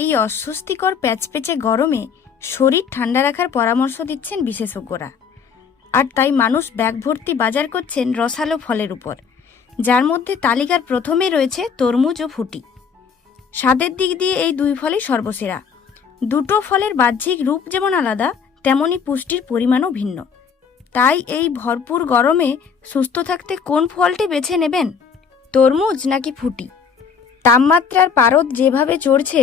এই অস্বস্তিকর প্যাচপেচে গরমে শরীর ঠান্ডা রাখার পরামর্শ দিচ্ছেন বিশেষজ্ঞরা। আর তাই মানুষ ব্যাগ ভর্তি বাজার করছেন রসালো ফলের উপর, যার মধ্যে তালিকার প্রথমে রয়েছে তরমুজ ও ফুটি। স্বাদের দিক দিয়ে এই দুই ফলই সর্বসেরা। দুটো ফলের বাহ্যিক রূপ যেমন আলাদা, তেমনি পুষ্টির পরিমাণও ভিন্ন। তাই এই ভরপুর গরমে সুস্থ থাকতে কোন ফলটি বেছে নেবেন? তরমুজ নাকি ফুটি? তাপমাত্রার পারদ যেভাবে চড়ছে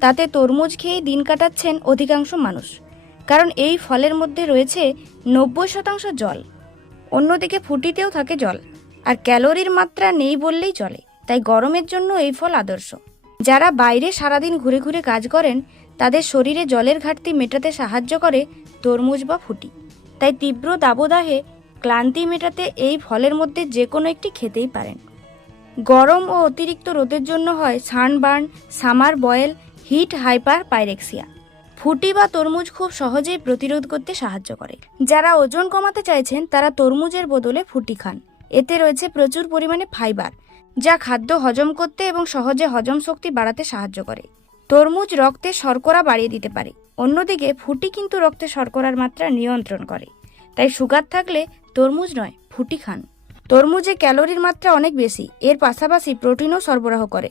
তাতে তরমুজ খেয়েই দিন কাটাচ্ছেন অধিকাংশ মানুষ। কারণ এই ফলের মধ্যে রয়েছে নব্বই শতাংশ জল। অন্যদিকে ফুটিতেও থাকে জল। আর ক্যালোরির মাত্রা নেই বললেই চলে। তাই গরমের জন্য এই ফল আদর্শ। যারা বাইরে সারাদিন ঘুরে ঘুরে কাজ করেন, তাদের শরীরে জলের ঘাটতি মেটাতে সাহায্য করে তরমুজ বা ফুটি। তাই তীব্র দাবদাহে ক্লান্তি মেটাতে এই ফলের মধ্যে যে কোনো একটি খেতেই পারেন। গরম ও অতিরিক্ত রোদের জন্য হয় sunburn, summer boil heat hyperpyrexia ফুটি বা তরমুজ খুব সহজেই প্রতিরোধ করতে সাহায্য করে। যারা ওজন কমাতে চাইছেন, তারা তরমুজের বদলে ফুটি খান। এতে রয়েছে প্রচুর পরিমাণে ফাইবার, যা খাদ্য হজম করতে এবং সহজে হজম শক্তি বাড়াতে সাহায্য করে। তরমুজ রক্তে শর্করা বাড়িয়ে দিতে পারে। অন্যদিকে, ফুটি কিন্তু রক্তে শর্করার মাত্রা নিয়ন্ত্রণ করে। তাই সুগার থাকলে তরমুজ নয়, ফুটি খান। তরমুজে ক্যালোরির মাত্রা অনেক বেশি। এর পাশাপাশি প্রোটিনও সরবরাহ করে।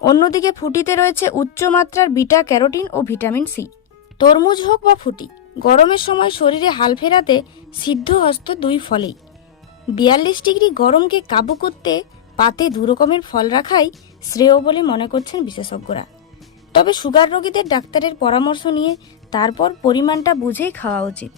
অন্যদিকে ফুটিতে রয়েছে উচ্চ মাত্রার বিটা ক্যারোটিন ও ভিটামিন সি। তরমুজ হোক বা ফুটি, গরমের সময় শরীরে হাল ফেরাতে সিদ্ধ হস্ত দুই ফলেই। বিয়াল্লিশ ডিগ্রি গরমকে কাবু করতে পাতে দু রকমের ফল রাখাই শ্রেয় বলে মনে করছেন বিশেষজ্ঞরা। তবে সুগার রোগীদের ডাক্তারের পরামর্শ নিয়ে তারপর পরিমাণটা বুঝেই খাওয়া উচিত।